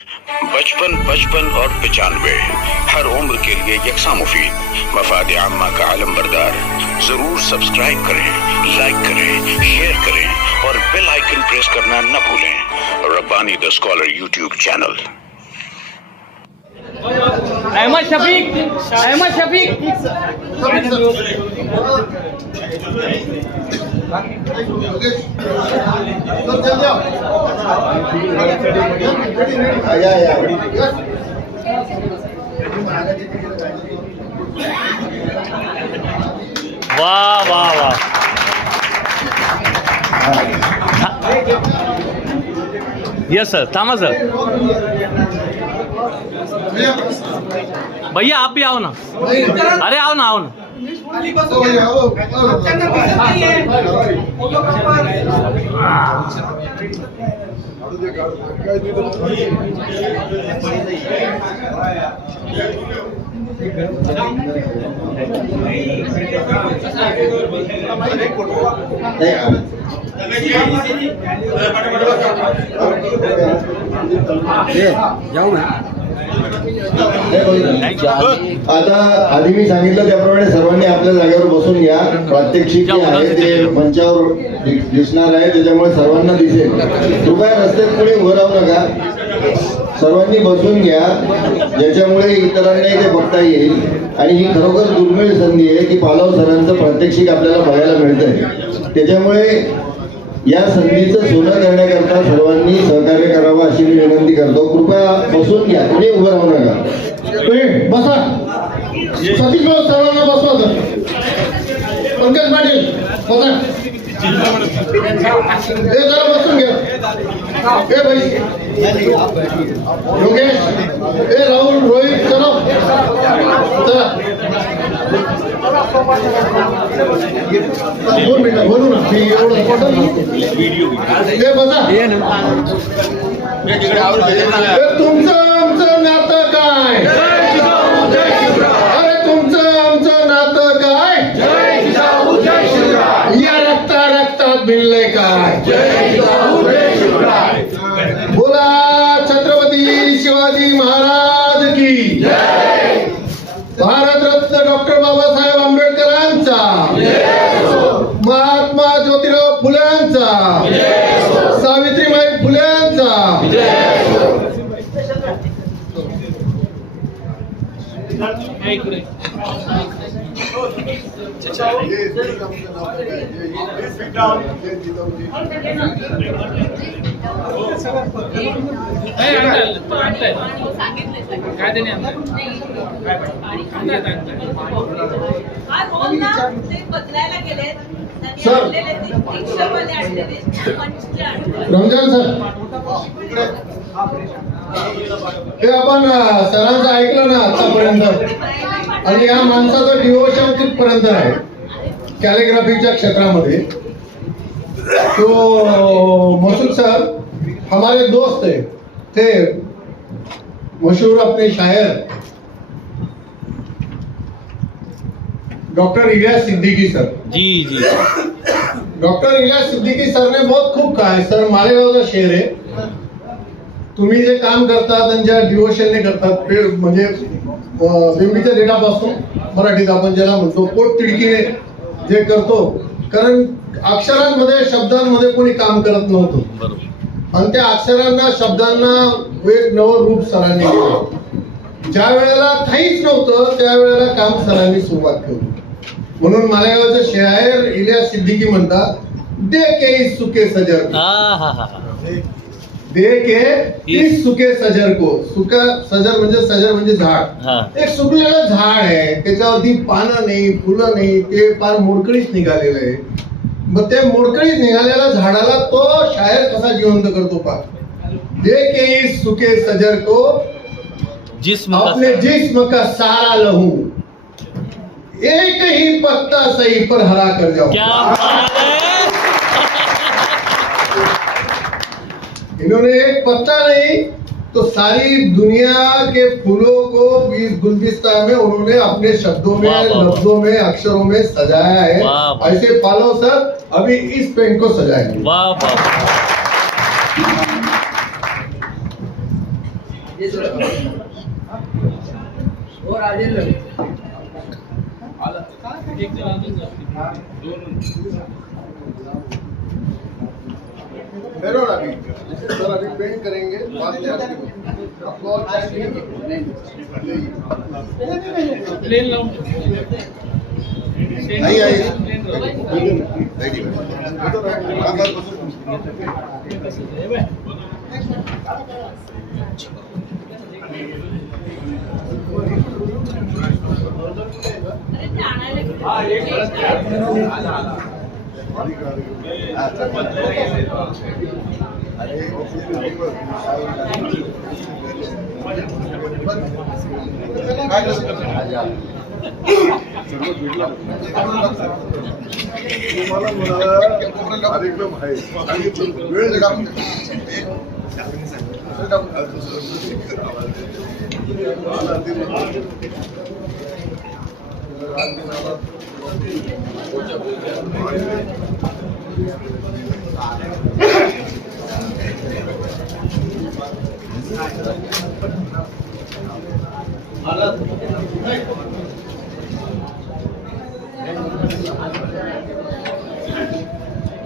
55, 55 और 95 हर उम्र के लिए यकसा मुफीद मफाद आम्मा का आलम बरदार। जरूर सब्सक्राइब करें, लाइक करें, शेयर करें और बेल आइकन प्रेस करना न भूलें। Rabbani the scholar YouTube channel. Ahmad Shafiq वाह वाह वाह। यस सर, थांबा सर। भैया आप भी आओ ना। अरे आओ ना। जाऊ ना। आता आधी मी सांगितलं त्याप्रमाणे सर्वांनी आपल्या जागेवर बसून घ्या। प्रात्यक्षिक जे आहे ते मंचावर दिसणार आहे, त्याच्यामुळे सर्वांना दिसेल। कृपया रस्त्यात पुढे उभं राहू नका, सर्वांनी बसून घ्या, ज्याच्यामुळे इतरांनाही ते बघता येईल। आणि ही खरोखर दुर्मिळ संधी आहे की पालव सरांचं प्रात्यक्षिक आपल्याला बघायला मिळतंय। त्याच्यामुळे या संधीचं सोनं करण्याकरता सर्वांनी सहकार्य करावं अशी मी विनंती करतो। कृपया बसून घ्या, कुणी उभं राहू नका। बसा सतीश भाऊ, सर्वांना बसवा। पंकज पाटील बसा, हे जरा बसून घ्या। हे भाई योगेश, हे राहुल, रोहित, चला चला 2 मिनिटं बोलू ना। मी एवढं हे बसा। तुमचं आमचं नातं काय? अरे तुमचं आमचं नातं काय? या रक्तात भिनलंय काय? बोला छत्रपती शिवाजी महाराज की जय। भारतरत्न डॉक्टर बाबासाहेब आंबेडकरांचा, महात्मा ज्योतिराव फुलेंचा, सावित्रीबाई फुलेंचा। रमजान सर, हे आपण सरांचं ऐकलं ना आतापर्यंत, आणि या माणसाचं डिवोशन तिथपर्यंत आहे कॅलिग्राफीच्या क्षेत्रामध्ये। तो मसूद सर हमारे दोस्त है, थे मशहूर अपने शायर डॉक्टर इलियास सिद्दीकी सर। जी। डॉक्टर इलियास सिद्दीकी सर ने बहुत खूप कहा है। सर मालेगावचा शेर आहे। तुम्ही जे काम करता त्यांच्या डिवोशनने करतात, म्हणजे बिंबीच्या देठापासून मराठीत आपण ज्याला म्हणतो पोट तिडकीने जे करतो, कारण अक्षरांमध्ये शब्दांमध्ये कोणी काम करत नव्हतं, आणि त्या अक्षरांना शब्दांना एक नवं रूप सरांनी दिलं। ज्या वेळेला काहीच नव्हतं त्यावेळेला काम सरांनी सुरुवात केली। म्हणून मालेगावचे शायर इलियास सिद्दीकी म्हणतात, दे के इस सुके सजर को, दे के इस सुके सजर को। सुका सजर म्हणजे झाड, एक सुकलेलं झाड आहे, त्याच्यावरती पानं नाही, फुलं नाही, ते फार मोडकळीच निघालेलं आहे। मग ते मोडकळीत निघालेल्या झाडाला तो शायर कसा जिवंत करतो पा, दे के इस सुके सजर को अपने जिस्म का सारा लहू, एक ही पत्ता सही पर हरा कर जाओ। इन्होंने एक पत्ता नहीं तो सारी दुनिया के फूलों को इस गुलदस्ता में उन्होंने अपने शब्दों में, लफ्जों में, अक्षरों में सजाया है। ऐसे पालो सर अभी इस पेन को सजाएंगे। जरूर अभी सर अभी पेंट करेंगे बाद में आपको और चाहिए आई आई कार्यक्रम आहे वेळ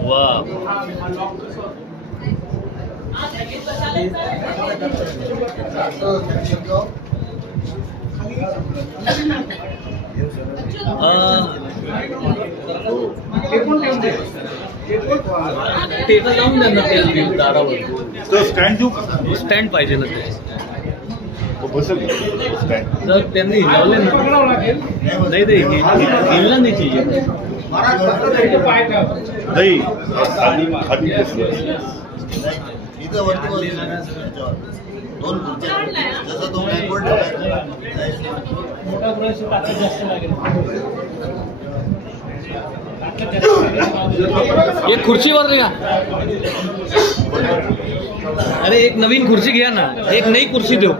वाह टेबल लावून द्या ना ते दारावर स्टँड देऊ का स्टँड पाहिजे ना ते बसेल स्टँड जर त्यांनी हिलवले ना नाही ते हिलला नाही चाहिए नाही खाली इथं वरती दोन खुर्च्या जसं तो बॅकवर्ड एक खुर्चीवर नाही का अरे एक नवीन खुर्ची घ्या ना एक नई कुर्सी दो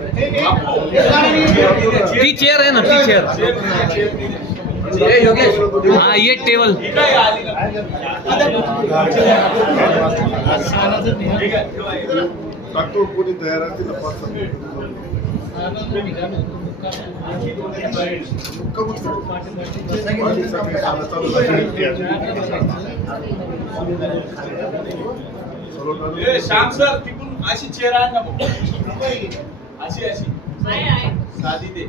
ती चेयर है ना ती चेयर हाँ ये टेबल टाकतो कोणी तयार आहे तिला पाच श्याम सर तिकडून अशी चेअर आहे ना अशी अशी साधी दे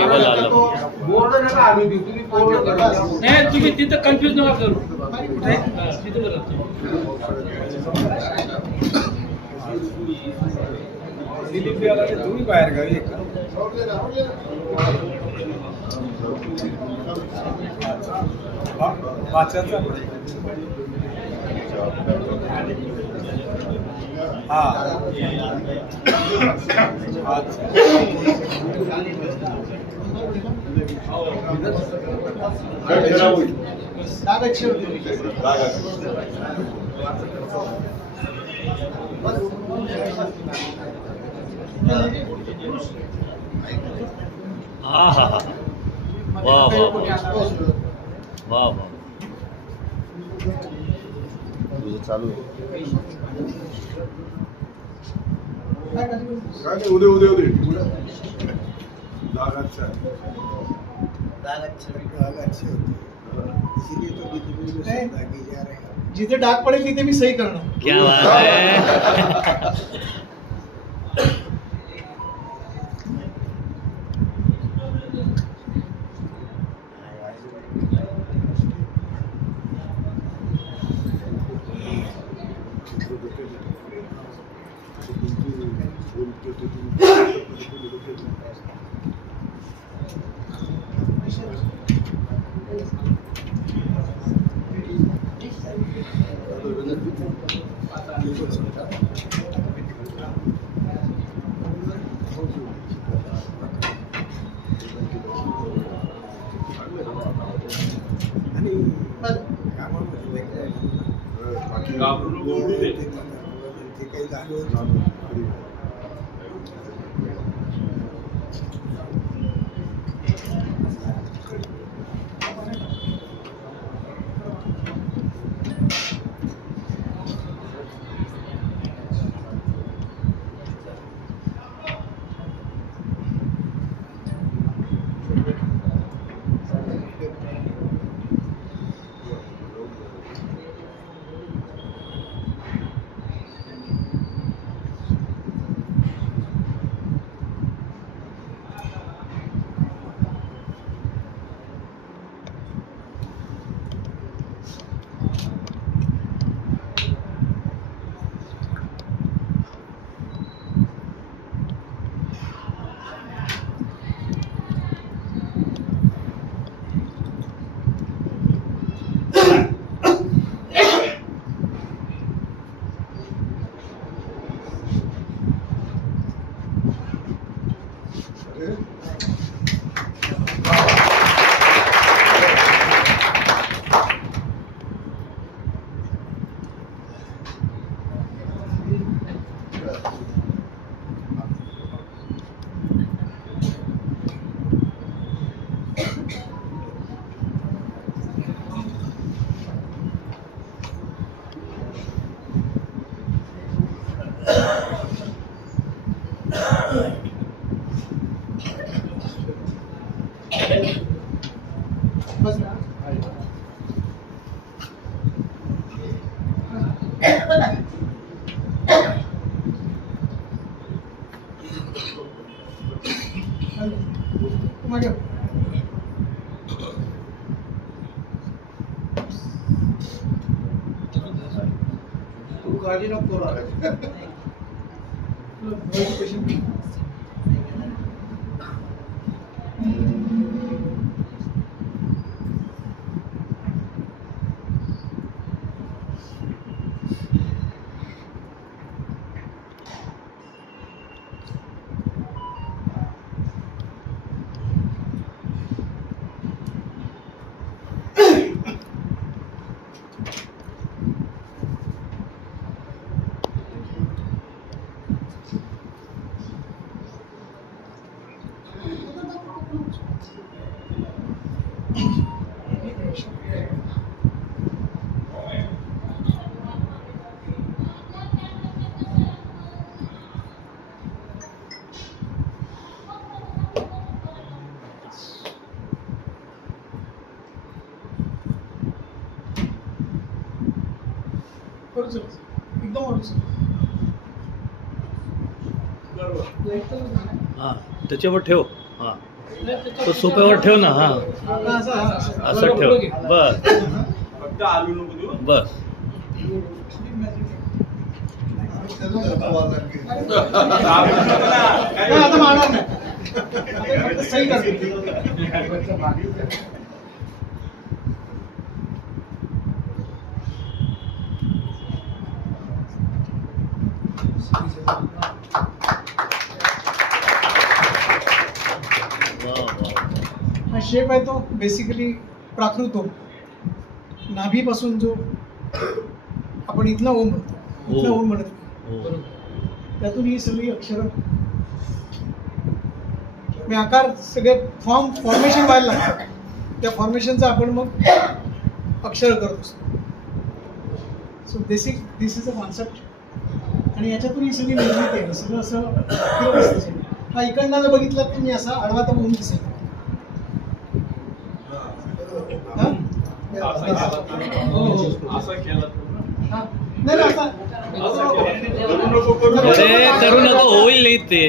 टेबल आलं नाही तुम्ही तिथं कन्फ्युज नका करू तिथं बरं तुम्ही बाहेर गावी हाँ हाँ हाँ वाह वाह वाह वाह चालू आहे काय नाही उद्या जिथे डाग पडेल तिथे मी सही करणार क्या बात है तू काळजी नको करू. एकदम हां त्याच्यावर ठेव. हां तो सोप्यावर ठेव ना. हां असं ठेव. बस फक्त आलू नको देऊ. बस. आता मारणार नाही. सही करते. हा शेप आहे तो बेसिकली प्राकृत ओम. नाभीपासून जो आपण इथला ओम म्हणतो, इथला ओम म्हणत नाही. त्यातून ही सगळी अक्षरं आकार सगळे फॉर्मेशन व्हायला लागतात. त्या फॉर्मेशनचा आपण मग अक्षर करत असतो. So this is a concept. आणि याच्यातून ही सगळी निर्मिती आहे. सगळं असं फिरत असतं. हा इकडनं जर बघितलं तुम्ही असा आडवा तर होऊन दिसेल. असं केलं नाही आता अरे करू नको, होईल नाही ते.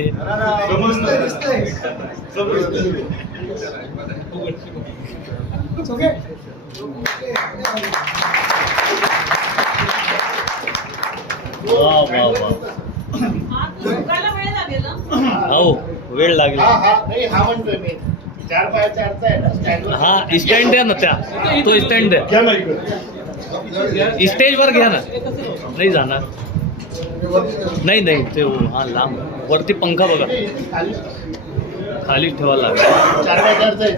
ओके. वा वा वा. हो वेळ लागेल. हा म्हणतोय मी 4 बाय 4चा आहे ना स्टँड. हा स्टँड द्या ना. त्या तो स्टँड द्या. स्टेजवर घ्या ना. नाही जाणार. नाही नाही ते हा लांब. वरती पंखा बघा. खाली ठेवा लागेल. 4 बाय 4चा आहे.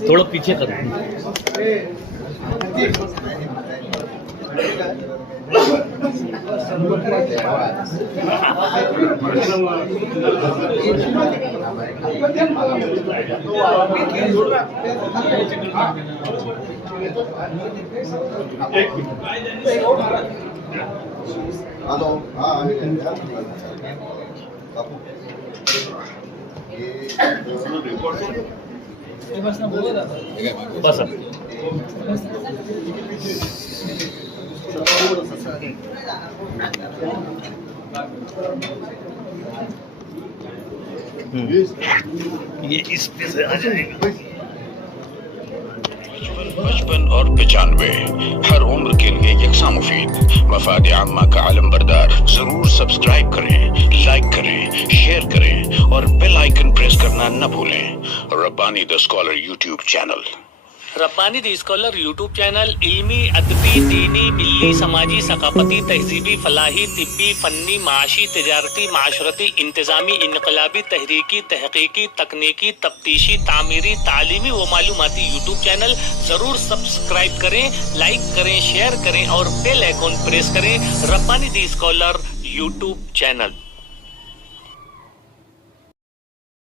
थोड़ा पीछे कर. हॅलो हा बापू बस. ये इस पे से आ जाएगा. 55 और 95 हर उम्र के लिए यकसा मुफीद मफाद आम्मा का आलम बरदार. जरूर सब्सक्राइब करें, लाइक करें, शेयर करें और बेल आइकन प्रेस करना न भूलें. Rabbani the scholar YouTube channel. Rabbani the scholar YouTube channel इल्मी, अदबी, दीनी, मिल्ली, समाजी, सकाफती, तहजीबी, फलाही, तिब्बी, फन्नी, माशी, तिजारती, माशरती, इंतजामी, इनकलाबी, तहरीकी, तहकीकी, तकनीकी, तफ्तीशी, तामीरी, तालीमी व मालूमाती यूट्यूब चैनल जरूर सब्सक्राइब करें, लाइक करें, शेयर करें और बेल आइकन प्रेस करें. Rabbani the scholar YouTube channel.